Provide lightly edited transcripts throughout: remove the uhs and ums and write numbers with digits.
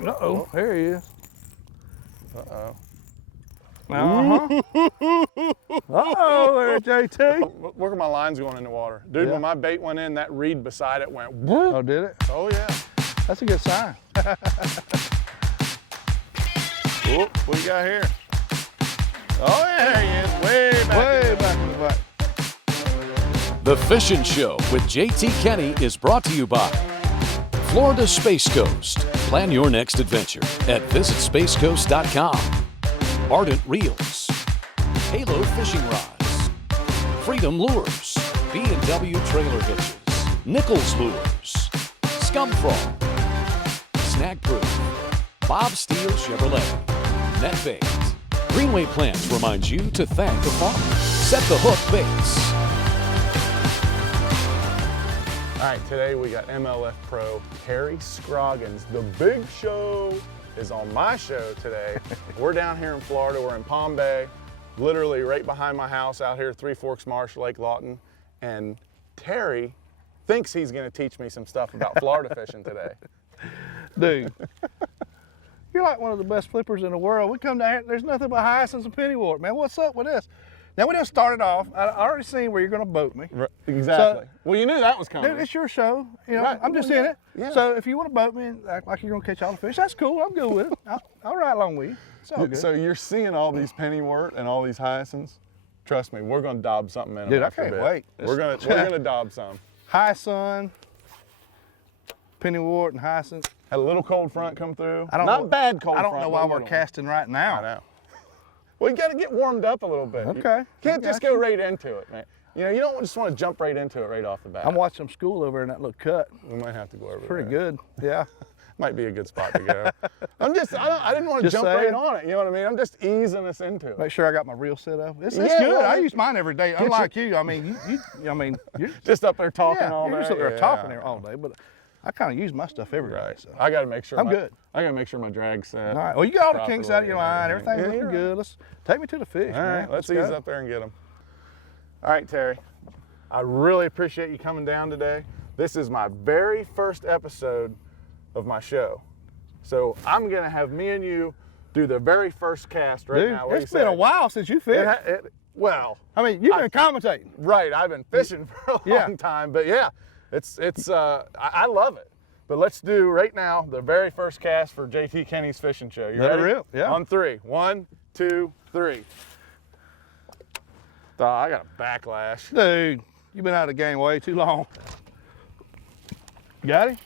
Uh-oh, there he is. Uh-oh. Uh-huh. Uh-oh, there, JT. Look at my lines going in the water. Dude, when my bait went in, that reed beside it went Oh, did it? Oh, yeah. That's a good sign. Whoop, what do you got here? Oh, yeah, there he is. Way back in the back. The Fishin' Show with JT Kenney is brought to you by Florida Space Coast. Plan your next adventure at visitspacecoast.com. Ardent Reels, Halo Fishing Rods, Freedom Lures, B&W Trailer Hitches, Nichols Lures, Scum Frog, Snag Proof, Bob Steele Chevrolet, NetBait. Greenway Plants reminds you to thank the farmer. Set the Hook Baits. All right, today we got MLF Pro Terry Scroggins. The big show is on my show today. We're down here in Florida. We're in Palm Bay, literally right behind my house out here, Three Forks Marsh, Lake Lawton. And Terry thinks he's gonna teach me some stuff about Florida fishing today. Dude, you're like one of the best flippers in the world. We come down here, there's nothing but hyacinths and pennywort, man. What's up with this? Now we just started off. I already seen where you're gonna boat me. Right, exactly. So, well, you knew that was coming. Dude, it's your show. You know, right. I'm just in it. Yeah. So if you want to boat me and act like you're gonna catch all the fish, that's cool. I'm good with it. I'll ride along with you. It's all good. So you're seeing all these pennywort and all these hyacinths. Trust me, we're gonna daub something in them. Dude, I can't wait. We're gonna daub some. Hyacinth, pennywort, and hyacinth. Had a little cold front come through. Not bad cold front. I don't know why we're casting right now. I know. Well, you got to get warmed up a little bit. Okay. You can't just go right into it, man. You know, you don't just want to jump right into it right off the bat. I'm watching some school over in that little cut. We might have to go over there. Pretty good, yeah. Might be a good spot to go. I didn't want to jump right on it, you know what I mean? I'm just easing us into it. Make sure I got my reel set up. It's good. Well, I use mine every day. Unlike you, I mean, you're just up there talking all day. You're just up there talking there all day, but I kind of use my stuff every day. So. I got to make sure. I'm good. I got to make sure my drag's set. All right. Well, you got all the kinks out of your line. Everything's looking good. Let's take me to the fish. All right. Let's ease up there and get them. All right, Terry. I really appreciate you coming down today. This is my very first episode of my show. So I'm going to have me and you do the very first cast right now. It's been a while since you fished. Well, I mean, you've been commentating. Right. I've been fishing for a long time. But yeah, I love it. But let's do right now the very first cast for JT Kenney's Fishing Show. You ready? Real? Yeah. On three. 1, 2, 3. Oh, I got a backlash. Dude, you've been out of the game way too long. Got him?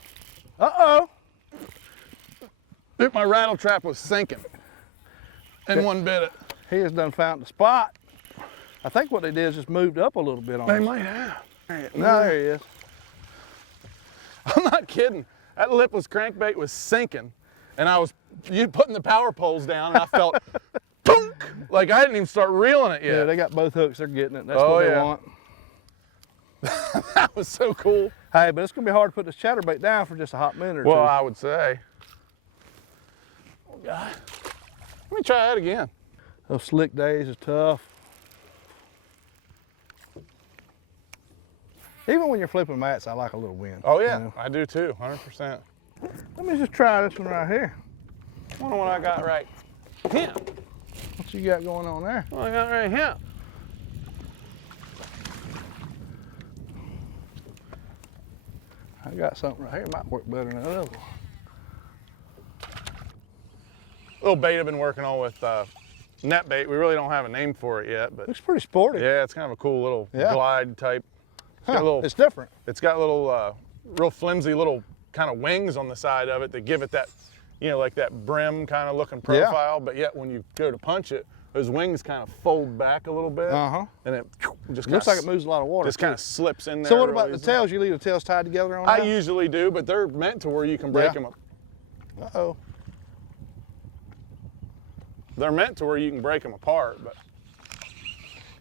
Uh-oh. Dude, my rattle trap was sinking and one bit it. He has done found the spot. I think what they did is just moved up a little bit on They us. might have. No, there he is. I'm not kidding. That lipless crankbait was sinking, and you putting the power poles down, and I felt, boom, like I didn't even start reeling it yet. Yeah, they got both hooks. They're getting it. That's what they want. That was so cool. Hey, but it's gonna be hard to put this chatterbait down for just a hot minute or two. Well, I would say. Oh God. Let me try that again. Those slick days is tough. Even when you're flipping mats, I like a little wind. Oh yeah, you know? I do too, 100%. Let me just try this one right here. I wonder what I got right here. What you got going on there? What I got right here. I got something right here. It might work better than that other one. Little bait I've been working on with net bait. We really don't have a name for it yet, but looks pretty sporty. Yeah, it's kind of a cool little glide type. It's different. It's got little, real flimsy little kind of wings on the side of it that give it that, you know, like that brim kind of looking profile. Yeah. But yet when you go to punch it, those wings kind of fold back a little bit. And it just looks like it moves a lot of water. Just kind of slips in there. So what about the tails? You leave the tails tied together on that? I usually do, but they're meant to where you can break them up. Uh-oh. They're meant to where you can break them apart, but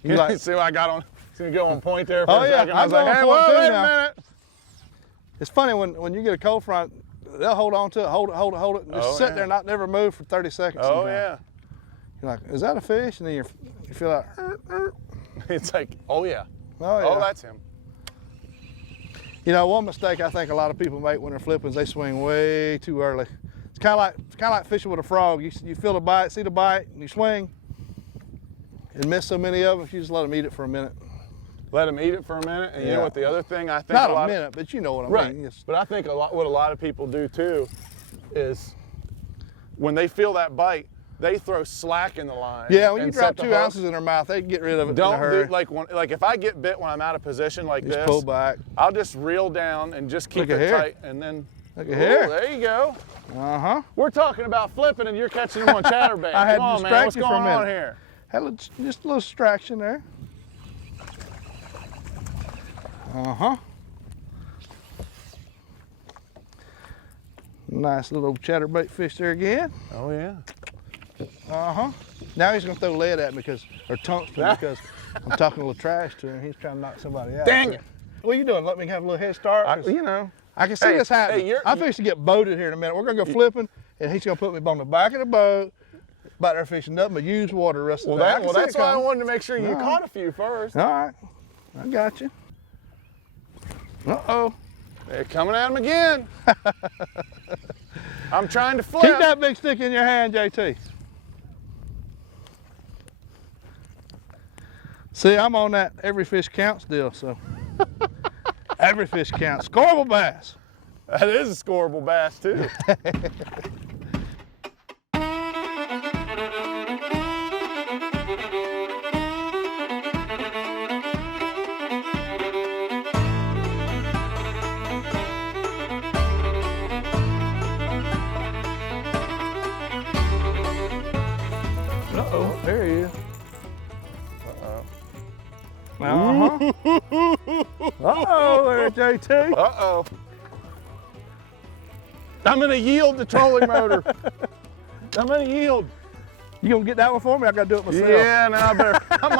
you like, see what I got on? It's gonna go on point there for a second. I was like, hey, wait a minute. It's funny when you get a cold front, they'll hold on to it, hold it, and just sit there and never move for 30 seconds. Oh sometimes. Yeah. You're like, is that a fish? And then you feel like, it's like, oh yeah. Oh, that's him. You know, one mistake I think a lot of people make when they're flipping is they swing way too early. It's kind of like fishing with a frog. You feel the bite, see the bite, and you swing, and miss so many of them. If you just let them eat it for a minute. Let them eat it for a minute, and you know what the other thing I think not a minute, but you know what I mean. But I think what a lot of people do too is when they feel that bite, they throw slack in the line. Yeah, when you drop 2 ounces in their mouth, they can get rid of it. Don't in a hurry. do like if I get bit when I'm out of position like just this, pull back. I'll just reel down and just keep it tight, and then look at here. There you go. We're talking about flipping, and you're catching them on chatterbait. Come on, man. What's going on here? Had just a little distraction there. Nice little chatterbait fish there again. Oh yeah. Now he's gonna throw lead at me or tungsten because I'm talking a little trash to him. He's trying to knock somebody out. Dang it! What are you doing? Let me have a little head start. You know. I can see this happening. I'm fixing to get boated here in a minute. We're gonna go flipping, and he's gonna put me on the back of the boat, about there fishing nothing but used water the rest of the day. Well, that's why I wanted to make sure you caught a few first. All right, I got you. Uh-oh. They're coming at him again. I'm trying to flip. Keep that big stick in your hand, JT. See, I'm on that every fish counts deal, so. Every fish counts. Scoreable bass. That is a scoreable bass, too. Uh-oh, there he is. Uh-oh, there, JT. Uh-oh. I'm gonna yield the trolling motor. I'm gonna yield. You gonna get that one for me? I gotta do it myself. Yeah, no, I better. I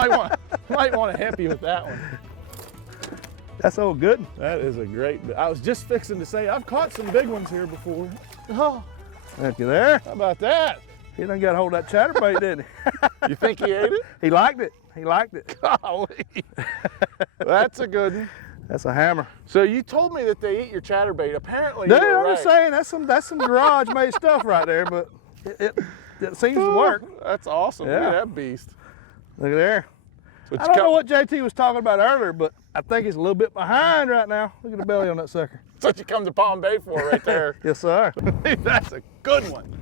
might want to help you with that one. That's all good. That is a great. I was just fixing to say I've caught some big ones here before. Oh, look at there. How about that? He done got a hold of that chatterbait, didn't he? You think he ate it? He liked it. He liked it. Golly. That's a good one. That's a hammer. So you told me that they eat your chatterbait. Apparently, Dude, you're I'm right. just saying that's some garage made stuff right there, but it seems to work. That's awesome. Yeah. Look at that beast. Look at there. I don't know what JT was talking about earlier, but I think he's a little bit behind right now. Look at the belly on that sucker. That's what you come to Palm Bay for right there. Yes, sir. That's a good one.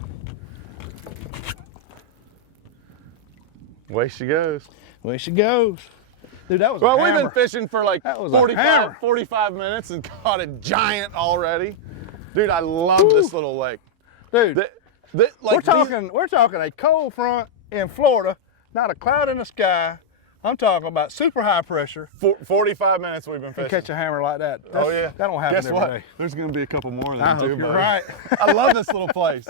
Away she goes. Away she goes. Dude, that was a Well, hammer. we've been fishing for like That was 45 minutes and caught a giant already. Dude, I love this little lake. Dude, like we're talking a cold front in Florida, not a cloud in the sky. I'm talking about super high pressure. 45 minutes we've been fishing. Catch a hammer like that. Oh yeah. That don't happen every day. There's gonna be a couple more of I them hope too, you're buddy. right. I love this little place.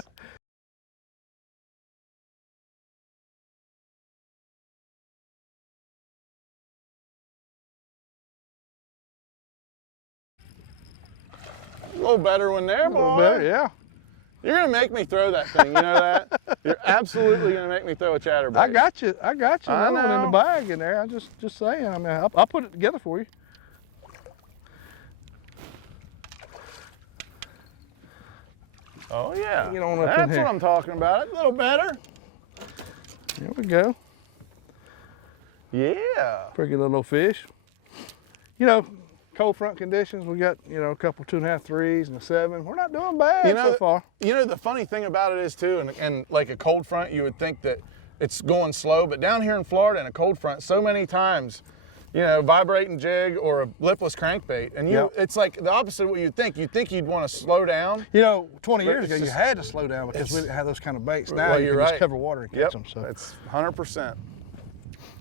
A little better one there, boy. A little better, yeah. You're gonna make me throw that thing, you know that? You're absolutely gonna make me throw a chatterbait. I got you. I got you. I One in the know. bag in there. I'm just saying. I mean, I'll put it together for you. Oh yeah. Get on up in That's here. what I'm talking about. A little better. There we go. Yeah. Pretty good little fish. You know, cold front conditions. We got, you know, a couple 2.5 3s and a 7. We're not doing bad so far. You know, the funny thing about it is too, and like a cold front, you would think that it's going slow, but down here in Florida in a cold front, so many times, you know, vibrating jig or a lipless crankbait, and it's like the opposite of what you'd think. You'd think you'd want to slow down. You know, 20 years it's ago, you just- had to slow down because we didn't have those kind of baits. Now Well, you you're can right. just cover water and catch them. So It's 100%.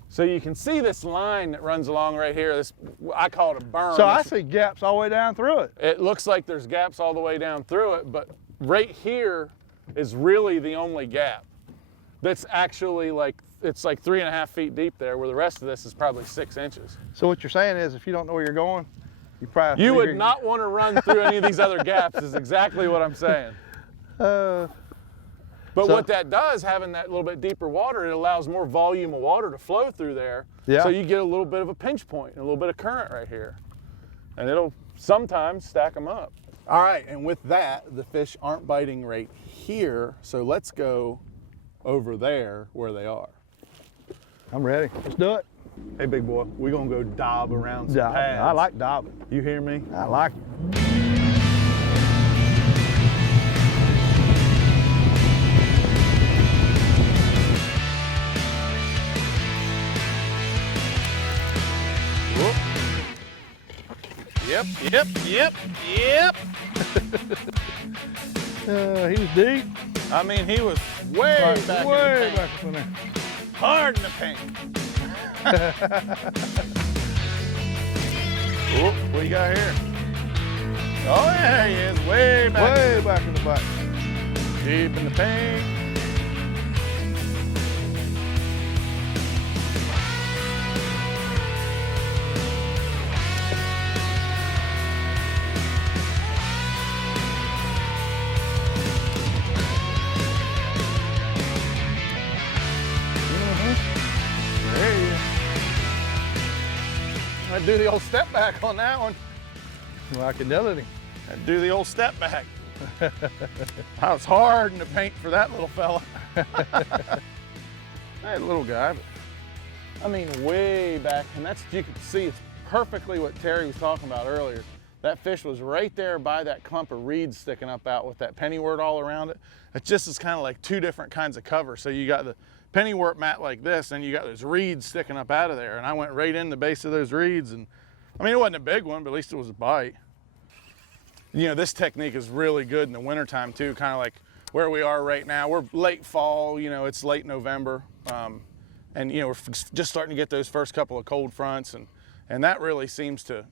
So you can see this line that runs along right here. This, I call it a berm. I see gaps all the way down through it. It looks like there's gaps all the way down through it, but right here is really the only gap. That's actually like, it's like 3.5 feet deep there, where the rest of this is probably 6 inches. So what you're saying is, if you don't know where you're going, you probably You would not want to run through any of these other gaps, is exactly what I'm saying. But what that does, having that little bit deeper water, it allows more volume of water to flow through there. Yeah. So you get a little bit of a pinch point and a little bit of current right here. And it'll sometimes stack them up. All right, and with that, the fish aren't biting right here, so let's go over there where they are. I'm ready. Let's do it. Hey, big boy, we're gonna go dob around some Dob. pads. I like dobbing. You hear me? I like it. Whoop. Yep. He was deep. I mean, he was way back way in the paint. back in there. Hard in the paint. Whoop, what you got here? Oh, there he is, way back. Way back in the back. Deep in the paint. I'd do the old step back on that one. Like a dillity. I'd do the old step back. I was hard in the paint for that little fella. That little guy, but I mean way back, and that's, you can see, it's perfectly what Terry was talking about earlier. That fish was right there by that clump of reeds sticking up out with that pennywort all around it. It just is kind of like two different kinds of cover. So you got the pennywort mat like this, and you got those reeds sticking up out of there. And I went right in the base of those reeds, and I mean, it wasn't a big one, but at least it was a bite. You know, this technique is really good in the wintertime too, kind of like where we are right now. We're late fall, you know, it's late November. And you know, we're just starting to get those first couple of cold fronts, and that really seems to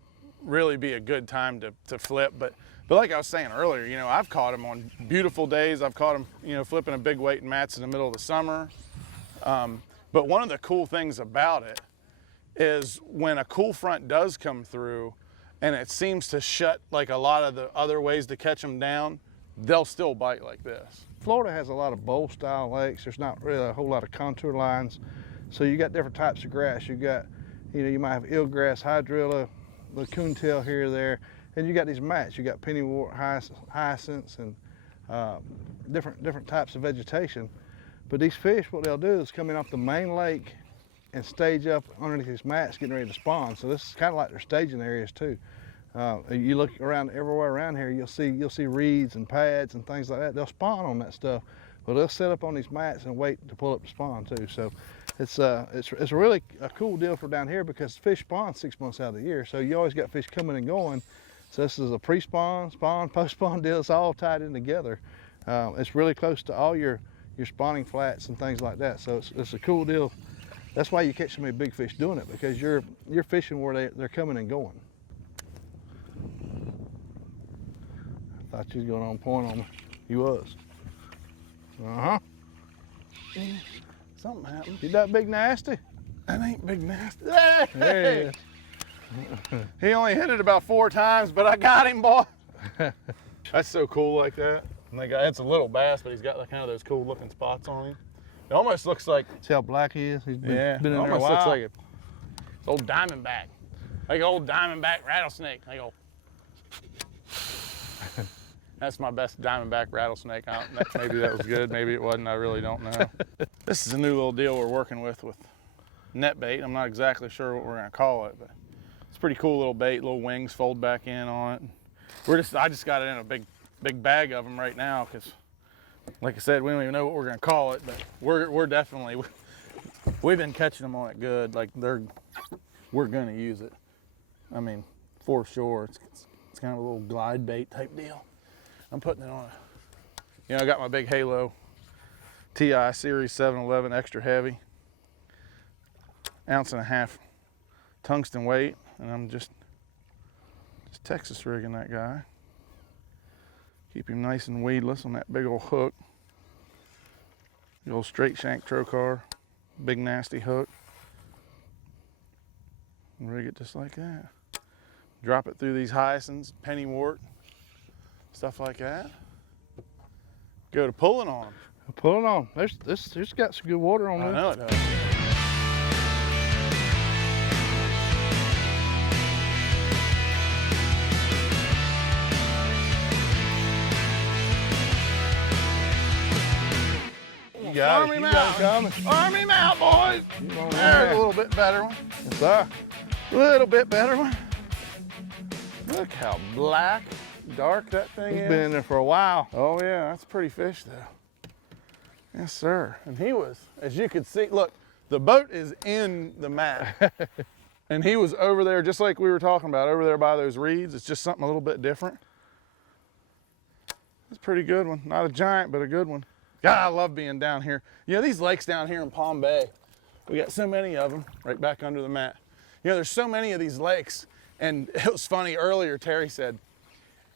really be a good time to flip. But like I was saying earlier, you know, I've caught them on beautiful days. I've caught them, you know, flipping a big weight in mats in the middle of the summer. But one of the cool things about it is when a cool front does come through and it seems to shut like a lot of the other ways to catch them down, they'll still bite like this. Florida has a lot of bowl style lakes. There's not really a whole lot of contour lines. So you got different types of grass. You got, you know, you might have eelgrass, hydrilla, the coontail here or there, and you got these mats. You got pennywort, hyacinths, and different types of vegetation. But these fish, what they'll do is come in off the main lake and stage up underneath these mats, getting ready to spawn. So this is kind of like their staging areas too. You look around everywhere around here, you'll see reeds and pads and things like that. They'll spawn on that stuff, but they'll set up on these mats and wait to pull up the spawn too. So it's really a cool deal for down here because fish spawn 6 months out of the year. So you always got fish coming and going. So this is a pre-spawn, spawn, post-spawn deal. It's all tied in together. It's really close to all your spawning flats and things like that. So it's a cool deal. That's why you catch so many big fish doing it, because you're fishing where they're coming and going. I thought you was going on point on me. You was. Uh-huh. Something happened. You that big nasty? That ain't big nasty. There Hey! he is. He only hit it about 4 times, but I got him, boy. That's so cool like that. And it's a little bass, but he's got like kind of those cool looking spots on him. It almost looks like, See how black he is? He's been in it there a almost while. looks like it's old diamondback. Like old diamondback rattlesnake. Like old. That's my best diamondback rattlesnake. Maybe that was good, maybe it wasn't, I really don't know. This is a new little deal we're working with net bait. I'm not exactly sure what we're gonna call it, but it's a pretty cool little bait, little wings fold back in on it. I just got it in a big bag of them right now because, like I said, we don't even know what we're gonna call it, but we're definitely, we've been catching them on it good. Like we're gonna use it. I mean, for sure. It's kind of a little glide bait type deal. I'm putting it on I got my big Halo TI Series 711 extra heavy, 1.5 ounce tungsten weight, and I'm just Texas rigging that guy. Keep him nice and weedless on that big old hook. The old straight shank trocar, big nasty hook. And rig it just like that. Drop it through these hyacinths, pennywort, stuff like that. Go to pulling on them. Pull it on. There's got some good water on I there. know it does. You got Arm it. him You got it out. coming. Arm him out, boys. Come on in There's there. a little bit better one. Yes, sir. A little bit better one. Look how black, dark that thing He's is. been in there for a while. Oh yeah, that's a pretty fish though. Yes, sir. And he was, as you could see, look, the boat is in the mat. And he was over there, just like we were talking about, over there by those reeds. It's just something a little bit different. It's a pretty good one. Not a giant, but a good one. God, I love being down here. You know, these lakes down here in Palm Bay, we got so many of them right back under the mat. You know, there's so many of these lakes. And it was funny, earlier Terry said,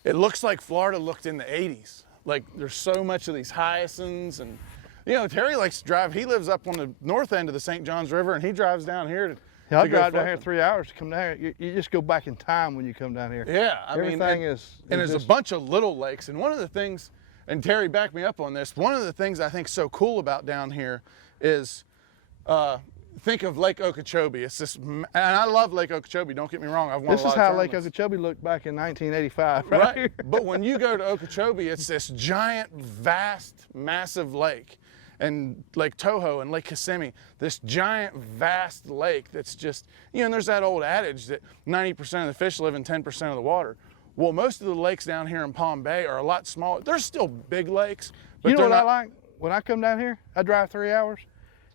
it looks like Florida looked in the 80s. Like there's so much of these hyacinths and, you know, Terry likes to drive. He lives up on the north end of the St. Johns River and he drives down here to Yeah, I to go drive down here flipping. 3 hours to come down here. You just go back in time when you come down here. Yeah, I mean, Everything and, is and there's just- a bunch of little lakes. And one of the things, and Terry backed me up on this, one of the things I think so cool about down here is, think of Lake Okeechobee. It's this, and I love Lake Okeechobee, don't get me wrong. I've won This a lot is of how Lake tournaments. Okeechobee looked back in 1985, right, Right, here. but when you go to Okeechobee, it's this giant, vast, massive lake. And Lake Toho and Lake Kissimmee, this giant, vast lake that's just, you know, and there's that old adage that 90% of the fish live in 10% of the water. Well, most of the lakes down here in Palm Bay are a lot smaller. They're still big lakes, but You know they're what not. I like? When I come down here, I drive 3 hours.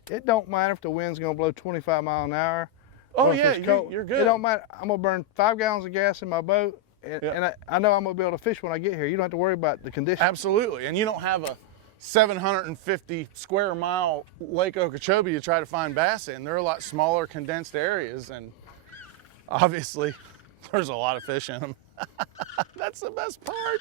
It don't matter if the wind's gonna blow 25 miles an hour. Oh, or if yeah, it's cold. you're good. It don't matter. I'm gonna burn 5 gallons of gas in my boat, and, Yeah. and I know I'm gonna be able to fish when I get here. You don't have to worry about the conditions. Absolutely, and you don't have a 750 square mile Lake Okeechobee to try to find bass in. They're a lot smaller, condensed areas, and obviously there's a lot of fish in them. That's the best part.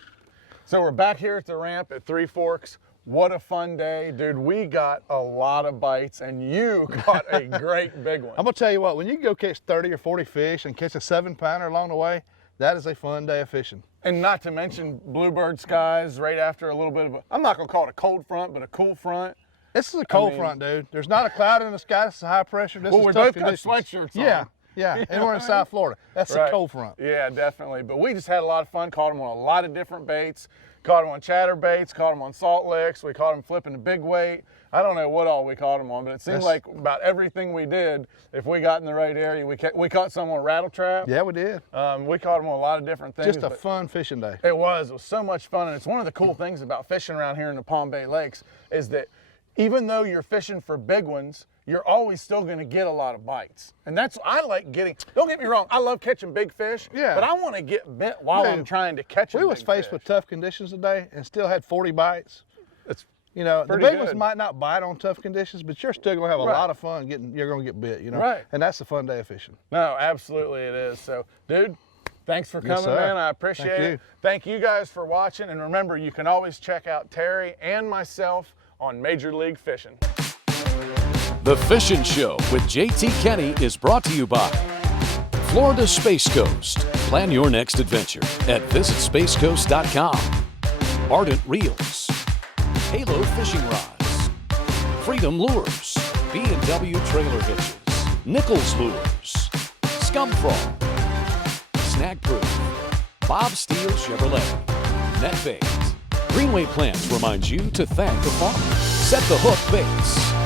So we're back here at the ramp at Three Forks. What a fun day, dude. We got a lot of bites and you caught a great big one. I'm gonna tell you what, when you can go catch 30 or 40 fish and catch a 7-pounder along the way, that is a fun day of fishing. And not to mention bluebird skies right after a little bit of a, I'm not gonna call it a cold front, but a cool front. This is a cold mean- front, dude. There's not a cloud in the sky. This is high pressure. This Well, is we tough both got conditions. sweatshirts on. Yeah, yeah, and we're in South Florida. That's Right. a cold front. Yeah, definitely. But we just had a lot of fun. Caught them on a lot of different baits. Caught them on chatterbaits. Caught them on salt licks. We caught them flipping the big weight. I don't know what all we caught them on, but it seemed like about everything we did, if we got in the right area, we caught some on rattle trap. Yeah, we did. We caught them on a lot of different things. Just a but fun fishing day. It was so much fun. And it's one of the cool things about fishing around here in the Palm Bay Lakes is that even though you're fishing for big ones, you're always still gonna get a lot of bites. And that's, I like getting, don't get me wrong, I love catching big fish, Yeah. but I wanna get bit while I'm Dude, trying to catch a We was big faced fish. with tough conditions today and still had 40 bites. It's You know, the Pretty big ones good. might not bite on tough conditions, but you're still gonna have a Right. lot of fun you're gonna get bit, you know? Right. And that's a fun day of fishing. No, absolutely it is. So, dude, thanks for coming, sir. man. I appreciate Thank it. you. Thank you guys for watching. And remember, you can always check out Terry and myself on Major League Fishing. The Fishin' Show with JT Kenney is brought to you by Florida Space Coast. Plan your next adventure at visitspacecoast.com. Ardent Reels, Halo Fishing Rods, Freedom Lures, B&W Trailer Hitches, Nichols Lures, Scum Frog, Snag Proof, Bob Steele Chevrolet, Net Bait. Greenway Plants reminds you to thank the farmer. Set the Hook Baits.